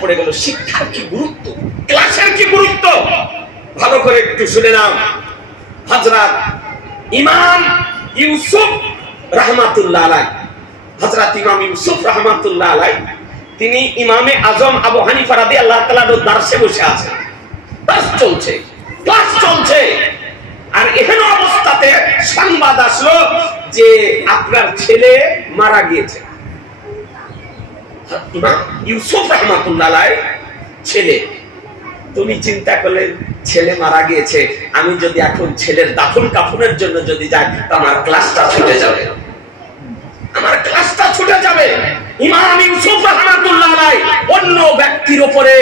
পড়ে গেল শিক্ষার কি গুরুত্ব, ক্লাসের কি গুরুত্ব। ভালো করে একটু শুনে নাও। হযরত ইমাম ইউসুফ রাহমাতুল্লাহ আলাইহি, হযরত ইমাম ইউসুফ রাহমাতুল্লাহ আলাইহি তিনি ইমামে আজম আবু হানিফা রাদিয়াল্লাহু তাআলার দরসে বসে আছেন। দরস চলছে, ক্লাস চলছে, আর এখানে অবস্থাতে সংবাদ আসলো যে আপনার ছেলে মারা গিয়েছে। ইমাম ইউসুফ রাহমাতুল্লাহ আলাইহি ছেলে, তুমি চিন্তা করলে ছেলে মারা গিয়েছে, আমি যদি এখন ছেলের দাফন কাফনের জন্য যদি যাই তো আমার ক্লাসটা ছুটে যাবে, আমার ক্লাসটা ছুটে যাবে। ইমাম ইউসুফ রাহমাতুল্লাহ আলাইহি অন্য ব্যক্তির উপরে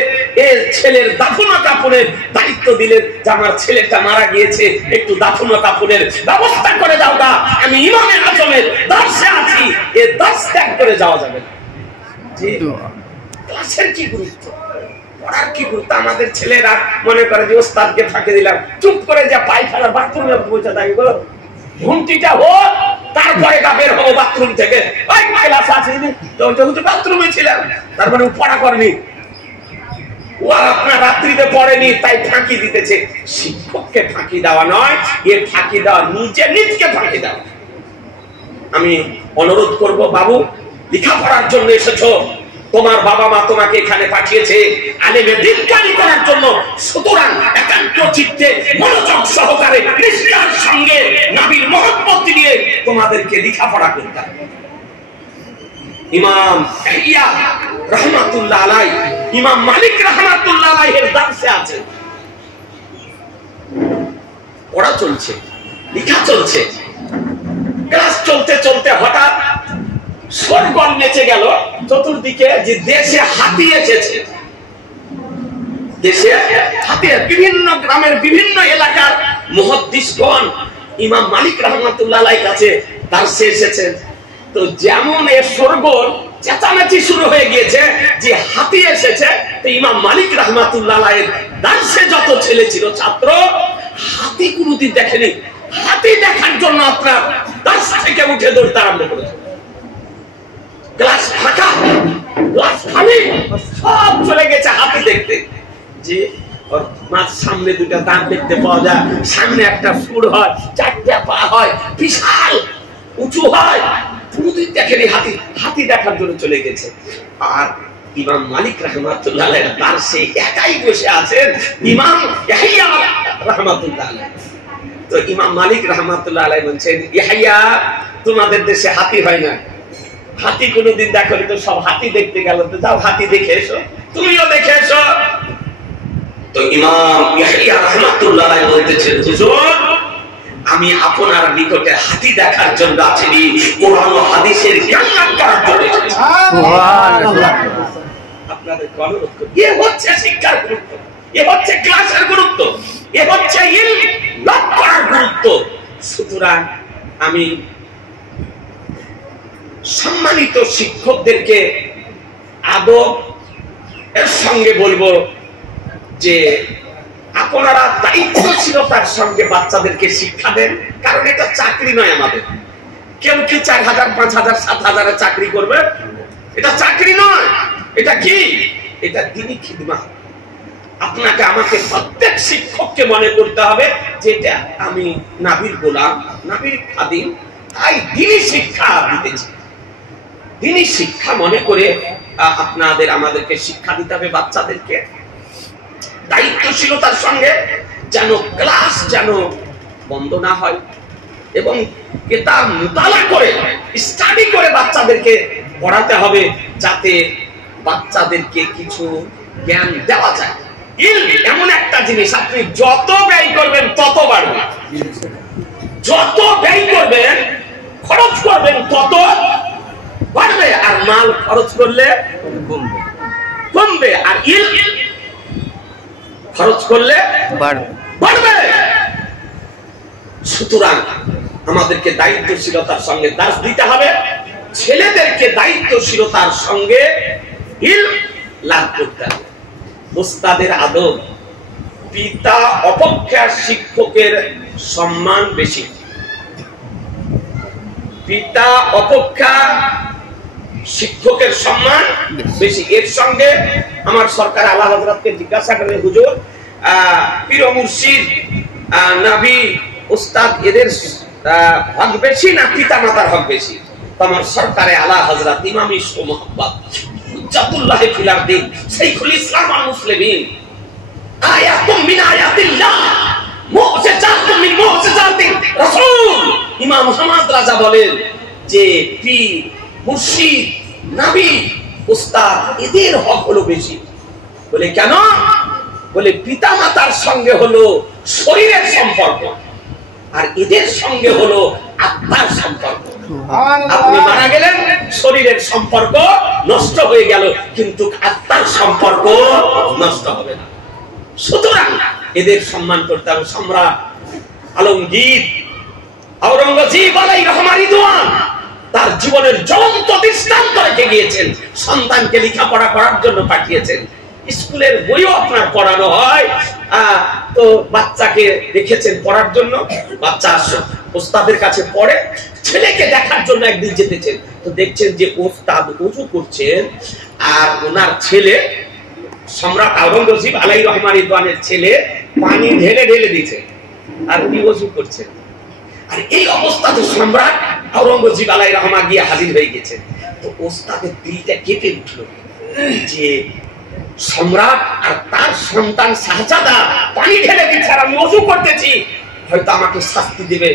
এই ছেলের দাফন কাফনের দায়িত্ব দিলেন যে আমার ছেলেটা মারা গিয়েছে, একটু দাফন কাফনের ব্যবস্থা করে দাও না, আমি ইমামে আজমের দরসে আছি, এই দরস ত্যাগ করে যাওয়া যাবে না। জি, ক্লাসের কি গুরুত্ব, পড়ার কি গুরুত্ব। আমাদের ছেলেরা মনে করে যে ওস্তাদকে ফাঁকি দিলাম, চুপ করে যা পায়খানা বাথরুমে পৌঁছে থাকি, বলো ঘুমটিটা হোক তারপরে বের হবো বাথরুম থেকে। ওই ক্লাস আছে তো বাথরুমে ছিলাম, তার মানে পড়া করেনি, ও আপনার রাত্রিতে পড়েনি তাই ফাঁকি দিতেছে। শিক্ষককে ফাঁকি দেওয়া নয়, এ ফাঁকি দেওয়া নিজকে ফাঁকি দেওয়া। আমি অনুরোধ করব, বাবু লেখাপড়ার জন্য এসেছো, তোমার বাবা মা তোমাকে এখানে পাঠিয়েছে আলেমে দিনকারি করার জন্য, সুতরাং একান্ত চিত্তে মনোযোগ সহকারে নিষ্ঠার সঙ্গে নবীর মহব্বত নিয়ে তোমাদেরকে লেখাপড়া করতে হবে। ইমাম ইয়াহইয়া রাহমাতুল্লাহ আলাইহি, ইমাম মালিক রাহমাতুল্লাহ আলাইহির দরসে আছে, পড়া চলছে, লেখা চলছে, ক্লাস চলতে চলতে হঠাৎ সরগম নেচে গেল চতুর্দিকে, যে দেশে হাতি এসেছে। দেশে হাতি, বিভিন্ন গ্রামের বিভিন্ন এলাকার মুহাদ্দিসগণ ইমাম মালিক রাহমাতুল্লাহ আলাইহির কাছে দরসে এসেছেন। তো যেমন এর সরগম চেঁচামেচি শুরু হয়ে গিয়েছে যে হাতি এসেছে, তো ইমাম মালিক রাহমাতুল্লাহ আলাইহির দরসে যত ছেলে ছিল ছাত্র, হাতি কোনোদিন দেখেনি। হাতি দেখার জন্য আপনার দরস থেকে উঠে দৌড়তে আরম্ভ করেছে। ক্লাস ফাঁকা, ক্লাস খালি, সব চলে গেছে হাতি দেখতে। যে ওর মাঝ সামনে দুটা দাঁত দেখতে পাওয়া যায়, সামনে একটা সুর হয়, চারটা পা হয়, বিশাল উঁচু হয়, কোনোদিন দেখেনি হাতি। হাতি দেখার জন্য চলে গেছে। আর ইমাম মালিক রাহমাতুল্লাহ আলাইহি দরসে একাই বসে আছেন ইমাম ইয়াহইয়া রাহমাতুল্লাহ আলাইহি। তো ইমাম মালিক রাহমাতুল্লাহ আলাইহি বলছেন, ইয়াহইয়া তোমাদের দেশে হাতি হয় না, হাতি কোনদিন দেখনি, তো সব হাতি দেখতে গেল, তো যাও হাতি দেখে এসো, তুমিও দেখে এসো। তো ইমাম ইয়াহইয়া রাহমাতুল্লাহ আলাইহি বলতেছেন, হুজুর আমি আপনার নিকটে হাতি দেখার জন্য আসিনি, কোরআন ও হাদিসের জ্ঞান লাভ করার জন্য এসেছি। সুবহানাল্লাহ। আপনাদের অনুরোধ করি, এ হচ্ছে শিক্ষার গুরুত্ব, এ হচ্ছে ক্লাসের গুরুত্ব, এ হচ্ছে ইলম লাভ করার গুরুত্ব। সুতরাং আমি সম্মানিত শিক্ষকদেরকে আদব এর সঙ্গে বলবো যে আপনারা দায়িত্বশীলতার সঙ্গে বাচ্চাদেরকে শিক্ষা দেন, কারণ এটা চাকরি নয় আমাদের। কেউ কি 4000, 5000, 7000 চাকরি করবে? এটা চাকরি নয়, এটা কি? এটা দ্বীনি খিদমত। আপনাকে আমাকে প্রত্যেক শিক্ষককে মনে করতে হবে যে এটা আমি নবীর গোলাম, নবীর খাদিম, তাই দ্বীনি শিক্ষা দিতেছি। দ্বীনি শিক্ষা মনে করে আপনাদের আমাদেরকে শিক্ষা দিতে হবে বাচ্চাদেরকে দায়িত্বশীলতার সঙ্গে, যেন ক্লাস যেন বন্ধ না হয়, এবং কিতাব মুতালা করে স্টাডি করে বাচ্চাদেরকে পড়াতে হবে, যাতে বাচ্চাদেরকে কিছু জ্ঞান দেওয়া যায়। ইলম এমন একটা জিনিস, আপনি যত ব্যয় করবেন তত বাড়বে, যত ব্যয় করবেন খরচ করবেন তত বাড়বে, আর মাল খরচ করলে কমবে, আর ইলম খরচ করলে বাড়বে। সুতরাং আমাদেরকে দায়িত্বশীলতার সঙ্গে দাস দিতে হবে, ছেলেদেরকে দায়িত্বশীলতার সঙ্গে ইলম লাভ করতে হবে। উস্তাদের আদব, পিতা অপেক্ষা শিক্ষকের সম্মান বেশি, পিতা অপেক্ষা শিক্ষকের সম্মান বেশি। এর সঙ্গে আমার সরকার আলা হযরতকে জিজ্ঞাসা করে, হুজুর পীর মুর্শিদ নবী উস্তাদ এদের হক বেশি না পিতা মাতার হক বেশি? তো আমার সরকারে আলা হযরত ইমাম ইশক মুহাম্মদ হুজ্জাতুল্লাহ ফিল আরদি শাইখুল ইসলাম ওয়াল মুসলিমিন আয়াতুম মিন আয়াতিল্লাহ মুআজিজাতুম মিন মুআজিজাতির রাসূল ইমাম মুহাম্মদ রাজা বলেন যে পীর মুর্শিদ নবী উস্তাদ এদের হক হলো বেশি। বলে কেন? বলে পিতা মাতার সঙ্গে হলো শরীরের সম্পর্ক, আর এদের সঙ্গে হলো আত্মার সম্পর্ক। আপনি মারা গেলেন, শরীরের সম্পর্ক নষ্ট হয়ে গেল, কিন্তু আত্মার সম্পর্ক নষ্ট হবে না। সুতরাং এদের সম্মান করতে হবে। সম্রাট আলমগীর আওরঙ্গজেব আলাইহির রহমান তার জীবনের জ্বলন্ত দৃষ্টান্ত রেখে গিয়েছেন। সন্তানকে লেখাপড়া করার জন্য পাঠিয়েছেন। স্কুলের বইও আপনার পড়ানো হয়, তো বাচ্চাকে রেখেছেন পড়ার জন্য। বাচ্চা ওস্তাদের কাছে পড়ে, ছেলেকে দেখার জন্য একদিন যেতেছেন, তো দেখছেন যে ওস্তাদ ওযু করছেন, আর ওনার ছেলে সম্রাট আওরঙ্গজেব আলাইহির রহমানের ছেলে পানি ঢেলে ঢেলে দিয়েছে, আর উনি ওযু করছেন। আর এই অবস্থাতে সম্রাট আওরঙ্গজেব আলাইহির রহমান গিয়ে হাজির হয়ে গেছে। তো ওস্তাদের দিলটা কেঁপে উঠল যে সম্রাট আর তার সন্তান শাহজাদা পানি ঢেলে দিচ্ছে, আর আমি ওযু করতেছি, হয়তো আমাকে শাস্তি দেবে,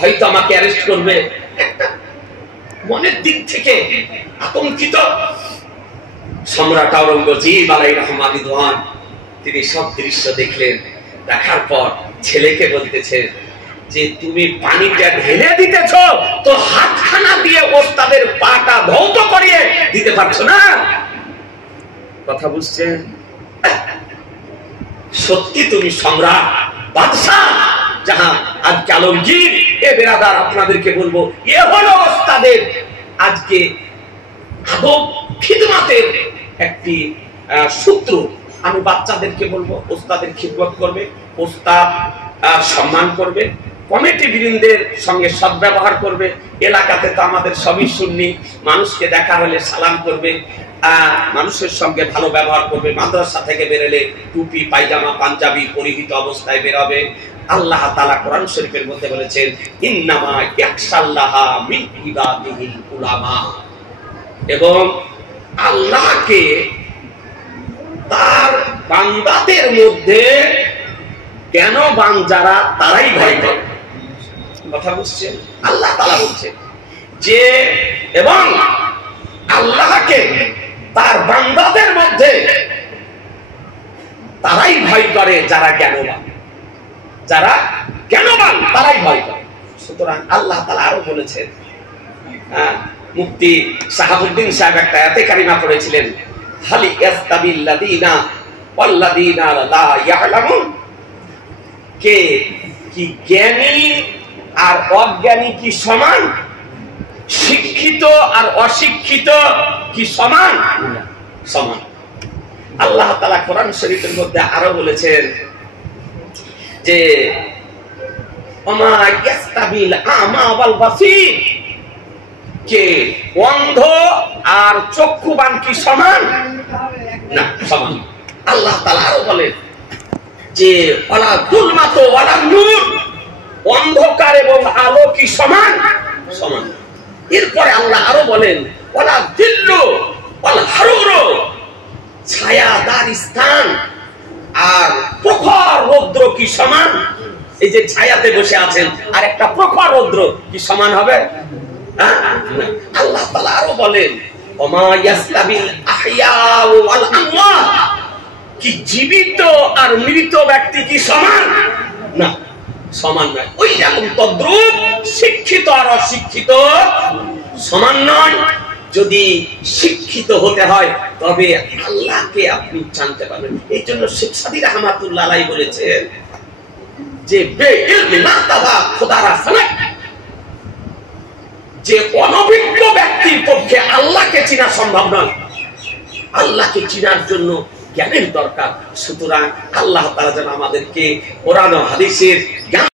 হয়তো আমাকে অ্যারেস্ট করবে। মনের দিক থেকে আতঙ্কিত সম্রাট আওরঙ্গজেব আলাইহির রহমান তিনি সব দৃশ্য দেখলেন। দেখার পর ছেলেকে বলতেছেন যে তুমি পানিটা ঢেলে দিতেছ, তো হাতখানা দিয়ে ওস্তাদের পাটা ধৌত করিয়ে দিতে পারছো না। কথা বুঝছেন? সত্যি তুমি সম্রাট, বাদশাহ, জাহান। আজকে আলমগীর এ বেরাদার আপনাদেরকে বলবো, এ হলো ওস্তাদের আজকে আদব খিদমতের একটি সূত্র। আমি বাচ্চাদেরকে বলবো ওস্তাদের খিদমত করবে, ওস্তাদ সম্মান করবে, কমিটি বৃন্দের সঙ্গে সদ্ব্যবহার করবে। এলাকাতে তো আমাদের সবই সুন্নি, মানুষকে দেখা হলে সালাম করবে, মানুষের সঙ্গে ভালো ব্যবহার করবে। মাদ্রাসা থেকে বেরোলে টুপি পায়জামা পাঞ্জাবি পরিহিত অবস্থায় বেরোবে। আল্লাহ তাআলা কোরআন শরীফের মধ্যে বলেছেন, ইন্নামা ইয়াখশাল্লাহা মিন ইবাদিহিল উলামা। এবং আল্লাহকে তার বান্দাদের মধ্যে কেন যারা তারাই ভয় করে। কথা বুঝছেন? আল্লাহ তাআলা বলছেন যে এবং আল্লাহকে তার বান্দাদের মধ্যে তারাই ভয় করে যারা জ্ঞানবান। যারা জ্ঞানবান তারাই ভয় করে। সুতরাং আল্লাহ তাআলা আরো বলেছেন, মুফতি শাহাবুদ্দিন সাহেব একটা আয়াতে কারিমা পড়েছিলেন, হালি ইয়াস্তাবিল্লাযিনা ওয়াল্লাযিনা লা ইয়ালামুন, কে কি জ্ঞানী আর অজ্ঞানী কি সমান? শিক্ষিত আর অশিক্ষিত কি সমান? সমান। আল্লাহ তাআলা কোরআন শরীফের মধ্যে আরো বলেছেন যে ওমা ইয়াস্তাবিল আমা ওয়াল বাসীর, কে অন্ধ আর চক্ষুবান কি সমান? না, সমান। আল্লাহ তাআলা আরো বলেন যে ওয়ালা যুলমাতু ওয়ালা নূর, অন্ধকার এবং আলো কি সমান? সমান। এরপরে আল্লাহ আরো বলেন ওয়ালা যিল্লু ওয়াল হারুরু, ছায়াদার স্থান আর প্রখর রৌদ্র কি সমান? এই যে ছায়াতে বসে আছেন আর একটা প্রখর রৌদ্র কি সমান হবে? আল্লাহ তাআলা আরো বলেন ওমা ইয়াসতাবিল আহইয়া ওয়াল আমওয়াত, কি জীবিত আর মৃত ব্যক্তি কি সমান? না, সমান নয়। ওই রকম তদ্রূপ শিক্ষিত আর অশিক্ষিত সমান নয়। যদি শিক্ষিত হতে হয় তবে আল্লাহকে আপনি জানতে পারবেন। এই জন্য শেখ সাদী রাহমাতুল্লাহ আলাইহি বলেছেন যে বেইলমি না তাবা খোদারা সানাত, যে অনভিজ্ঞ ব্যক্তির পক্ষে আল্লাহকে চেনা সম্ভব নয়। আল্লাহকে চেনার জন্য জ্ঞানের দরকার। সুতরাং আল্লাহ তাআলা যেন আমাদেরকে কোরআন ও হাদিসের জ্ঞান